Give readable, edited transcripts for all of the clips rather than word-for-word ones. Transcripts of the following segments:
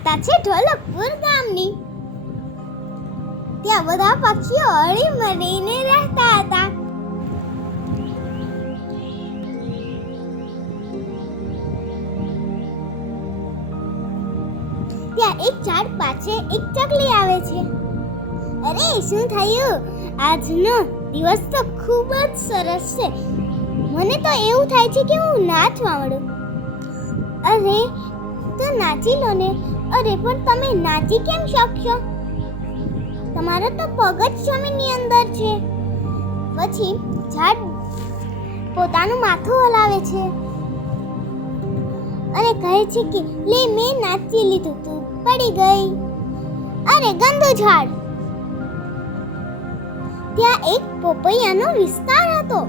વાર્તા છે ઢોલકપુર ગામની. ત્યાં બધા પક્ષીઓ હળી મળીને રહેતા હતા. ત્યાં એક ઝાડ પાસે એક ચકલી આવે છે. અરે શું થયું? આજનો દિવસ તો ખૂબ જ સરસ છે. મને તો એવું થાય છે કે હું નાચવા માંડું. અરે તો નાચી લો ને. અરે પણ તમે નાચી કેમ શકશો? તમારો તો પગ જ જમીનની અંદર છે. પછી ઝાડ પોતાનું માથું હલાવે છે અને કહે છે કે લે મેં નાચી લીધું, તું પડી ગઈ. અરે ગંદુ ઝાડ! ત્યાં એક પોપૈયાનો વિસ્તાર હતો.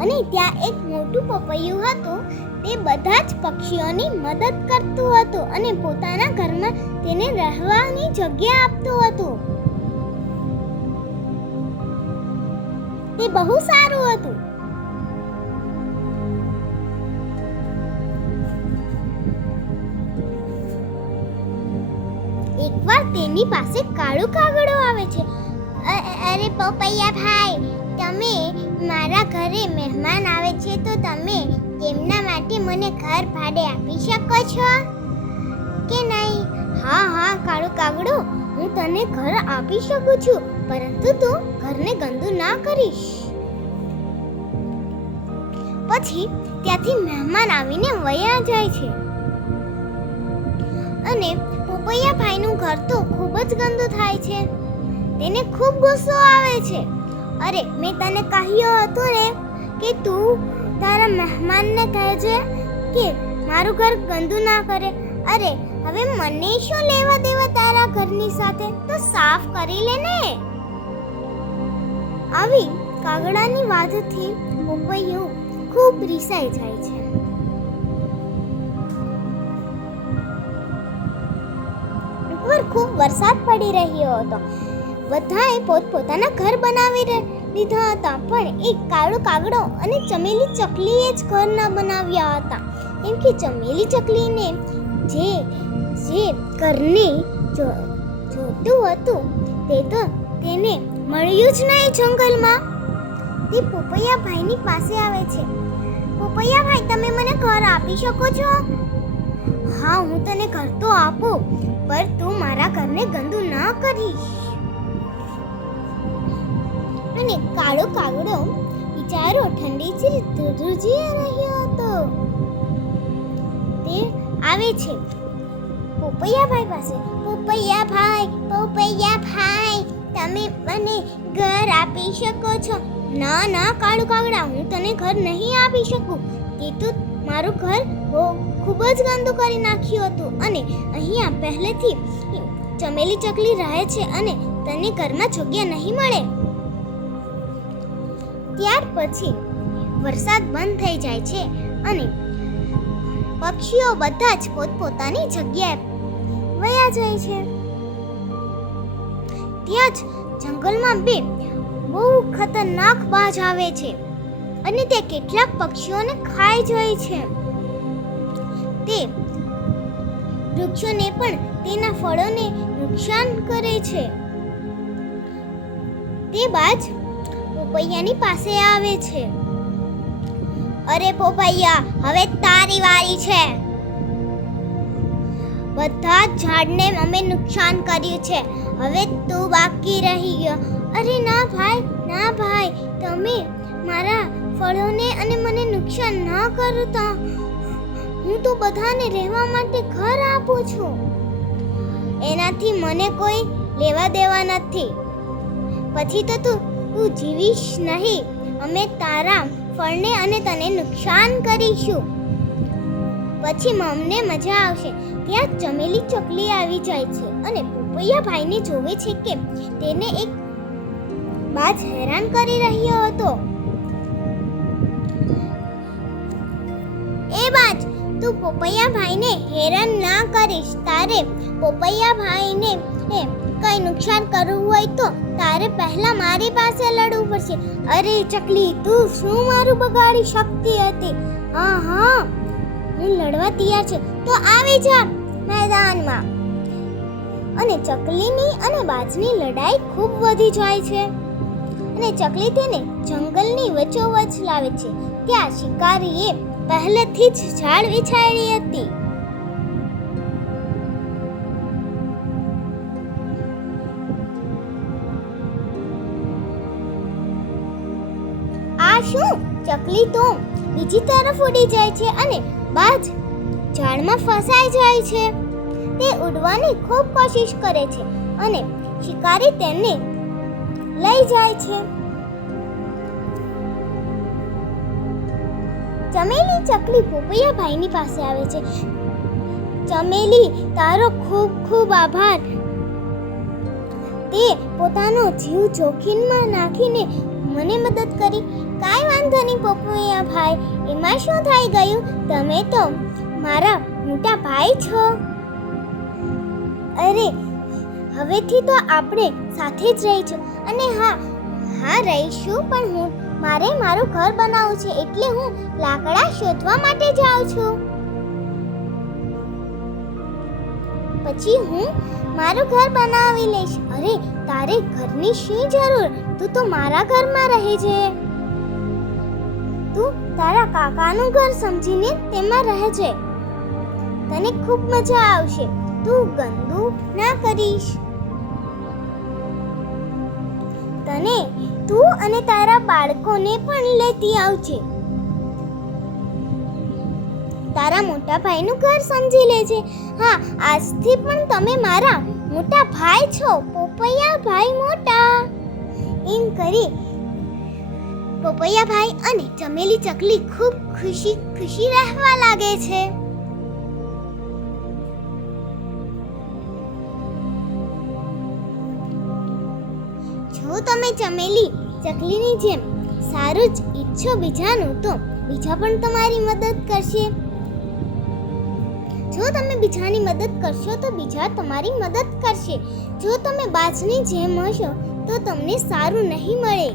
અને ત્યાં એક મોટું પપૈયું હતું. તે બધા જ પક્ષીઓની મદદ કરતું હતું અને પોતાના ઘરમાં તેને રહેવાની જગ્યા આપતું હતું. તે બહુ સારું હતું. એકવાર તેની પાસે કાળું કાગડો આવે છે. અરે પપૈયા ભાઈ, તમે મારા ઘરે મહેમાન આવે છે તો તમે તેમના માટે મને ઘર ભાડે આપી શકો છો કે નહીં? હા કાળું કાગડો, હું તને ઘર આપી શકું છું, પરંતુ તું ઘરને ગંદુ ના કરીશ. પછી ત્યાંથી મહેમાન આવીને વયા જાય છે અને પોપૈયા ભાઈનું ઘર તો ખૂબ જ ગંદુ થાય છે. તેને ખૂબ ગુસ્સો આવે છે. અરે મેં તને કહ્યું હતું ને કે તું તારા મહેમાનને કહેજે કે મારું ઘર ગંદુ ના કરે. અરે હવે મને શું લેવા દેવા તારા ઘરની સાથે? તો સાફ કરી લે ને. આવી કાગડાની વાતથી પોપૈયું ખૂબ રીસાઈ જાય છે. ઉપર ખૂબ વરસાદ પડી રહ્યો હતો. બધાએ પોતપોતાના ઘર બનાવી લીધા હતા, પણ એક કાળો કાગડો અને ચમેલી ચકલીએ જ ઘર ના બનાવ્યા હતા. કેમ કે ચમેલી ચકલીને જે ઘરને જોતું હતું તે તો તેને મળ્યું જ નહીં જંગલમાં. તે પોપૈયા ભાઈની પાસે આવે છે. પોપૈયા ભાઈ, તમે મને ઘર આપી શકો છો? હા, હું તને ઘર તો આપું, પણ તું મારા ઘરને ગંદુ ના કરીશ. અને કાળો કાગડો બિચારો ઠંડીથી ધ્રુજી રહ્યો હતો. તે આવે છે પોપૈયા ભાઈ પાસે. પોપૈયા ભાઈ, તમે મને ઘર આપી શકો છો? ના કાળો કાગડા, હું તને ઘર નહીં આપી શકું. તે તો મારું ઘર ખૂબ જ ગંદુ કરી નાખ્યું હતું અને અહીંયા પહેલેથી ચમેલી ચકલી રહે છે અને તને ઘરમાં જગ્યા નહીં મળે. ત્યાર પછી વરસાદ બંધ થઈ જાય છે અને પક્ષીઓ બધા જ પોતપોતાની જગ્યાએ વયા જાય છે. ત્યાં જ જંગલમાં બે બહુ ખતરનાક બાજ આવે છે અને તે કેટલાક પક્ષીઓને ખાઈ જાય છે. તે વૃક્ષોને પણ તેના ફળોને નુકસાન કરે છે. તે બાજ પોપૈયાની પાસે આવે છે. અરે પોપૈયા, હવે તારી વારી છે. બધા જ ઝાડને અમે નુકસાન કર્યું છે, હવે તું બાકી રહી ગયો. અરે ના ભાઈ, તમે મારા ફળોને અને મને નુકસાન ના કરતા. હું તો બધાને રહેવા માટે ઘર આપું છું. એનાથી મને કોઈ લેવા દેવા નથી. પછી તો તું જીવીશ નહીં. અમે તારા ફળને અને તને નુકસાન કરીશું. પછી અમને મજા આવશે. ત્યાં ચમેલી ચકલી આવી જાય છે અને પોપૈયા ભાઈને જોવે છે કે તેને એક બાજ હેરાન કરી રહ્યો હતો. એ બાજ, તું પોપૈયા ભાઈને હેરાન ના કરીશ. તારે પોપૈયા ભાઈને કઈ નુકસાન કરવું હોય તો તારે પહેલા મારી પાસે લડવું પડશે. અરે ચકલી, તું શું મારું બગાડી શકતી હતી? હા હું લડવા તૈયાર છું, તો આવી જા મેદાનમાં. અને ચકલીની અને બાજની લડાઈ ખૂબ વધી જાય છે અને ચકલી તેને જંગલની વચ્ચોવચ લાવે છે. ત્યાં શિકારીએ પહેલેથી જ ઝાડ વિછાયેલી હતી. આ શું? ચકલી તો બીજી તરફ ઉડી જાય છે અને બાજ ઝાડમાં ફસાઈ જાય છે. તે ઉડવાની ખૂબ કોશિશ કરે છે અને શિકારી તેને લઈ જાય છે. ચમેલી ચકલી પોપૈયા ભાઈની પાસે આવે છે. ચમેલી, તારો ખૂબ ખૂબ આભાર. તે પોતાનો જીવ જોખમમાં નાખીને મને મદદ કરી. કાંઈ વાંધો નહીં પોપૈયા ભાઈ, એમાં શું થઈ ગયું? તમે તો મારા મોટા ભાઈ છો. અરે, હવેથી તો આપણે સાથે જ રહીશું. અને હા રહીશું, પણ મારે મારું ઘર બનાવવું છે, એટલે હું લાકડા શોધવા માટે જાઉં છું. પછી હું મારું ઘર બનાવી લઈશ. અરે, તારે ઘરની શી જરૂર? તું તો મારા ઘરમાં રહે છે. તું તારા કાકાનું ઘર સમજીને તેમાં રહેજે. તને ખૂબ મજા આવશે. તું ગંદુ ના કરીશ. તું અને તારા બાળકોને પણ લેતી આવજે. તારા મોટા ભાઈનું ઘર સમજી લેજે. હા, આજથી પણ તમે મારા મોટા ભાઈ છો, પોપૈયા ભાઈ મોટા. એમ કરી પોપૈયા ભાઈ અને ચમેલી ચકલી ખૂબ ખુશી રહેવા લાગે છે. જો તમે ચમેલી ચકલીની જેમ સારું જ ઈચ્છો બીજાનું, તો બીજા પણ તમારી મદદ કરશે. જો તમે બીજાની મદદ કરશો તો બીજા તમારી મદદ કરશે. જો તમે બાજની જેમ હશો તો તમને સારું નહીં મળે.